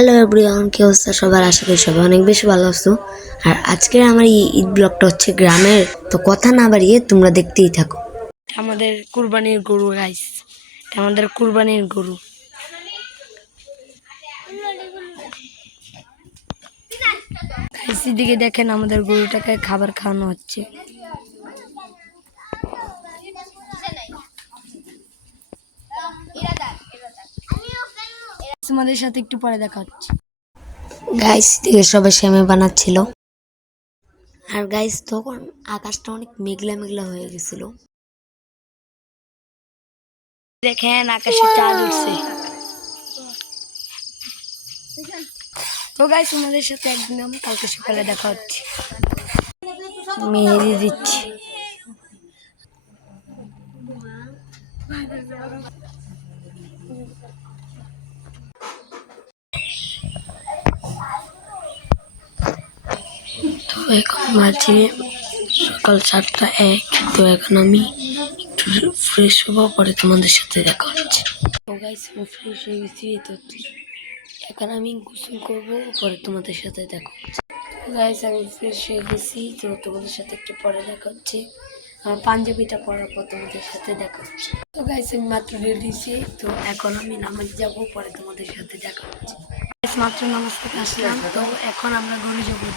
Hello everyone, কি অবস্থা সবার? আশা করি সবাই অনেক বেশি ভালো আছো। আর আজকের আমার এই ঈদ ব্লগটা হচ্ছে গ্রামের, তো কথা না বাড়িয়ে তোমরা দেখতেই থাকো। আমাদের কুরবানির গরু গাইস, আমাদের কুরবানির গরু। গাইস দিকে দেখেন, আমাদের গরুটাকে খাবার খাওয়ানো হচ্ছে। তোমাদের সাথে একটু পরে দেখা হচ্ছে। গাইস দিকে সবাই সেমে বানাচ্ছিল। আর গাইস তখন আকাশটা অনেক মেঘলা মেঘলা হয়ে গেছিল। দেখেন আকাশে চাঁদ উঠছে। তো গাইস তোমাদের সাথে একদম কালকে সকালে দেখা হচ্ছে। মেহেদি দিচ্ছি। তো এখন মাঝে সকাল 7:01। তো এখন আমি একটু ফ্রেশ হবো, পরে তোমাদের সাথে দেখা হচ্ছে। তো গাইস আমি ফ্রেশ হয়ে গেছি, তো এখন আমি গোসল করবো, পরে তোমাদের সাথে দেখা হচ্ছে। গাইস আমি ফ্রেশ হয়ে গেছি, তো তোমাদের সাথে একটু পরে দেখা হচ্ছে। আমার পাঞ্জাবিটা পরার পর তোমাদের সাথে দেখা হচ্ছে। তো গাইস আমি মাত্র রেডি দিয়েছি, তো এখন আমি নামাজ যাবো, পরে তোমাদের সাথে দেখা হচ্ছে। মাত্র নামাজ থেকে আসলাম, তো এখন আমরা গরু যাবো।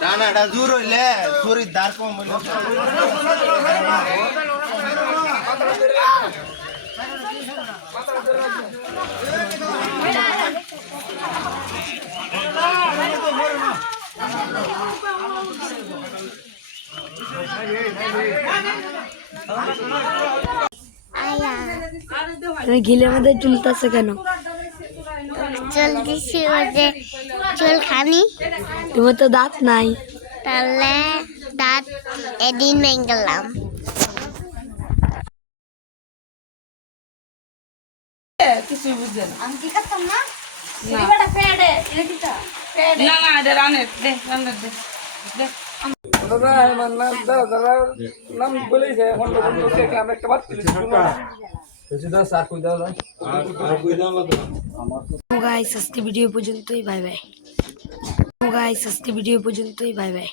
টানাটা জোর হইলে শরীর দাঁড় কম হইলে ঘিলের মধ্যে চুলতেছে কেন? চলতেছি ওদের চুল খানি। তোমার তো দাঁত নাই। তাহলে দাঁত এদিন ভেঙে গেলাম। কিছুই বুঝলেন আমি কি করতাম না? না না এটা রানের দে রানের দে দে নাম বলেছে এখন আমরা একটা বাদ গাইস আজকে ভিডিও পর্যন্তই, বাই বাই। গাইস আজকে ভিডিও পর্যন্তই, বাই বাই।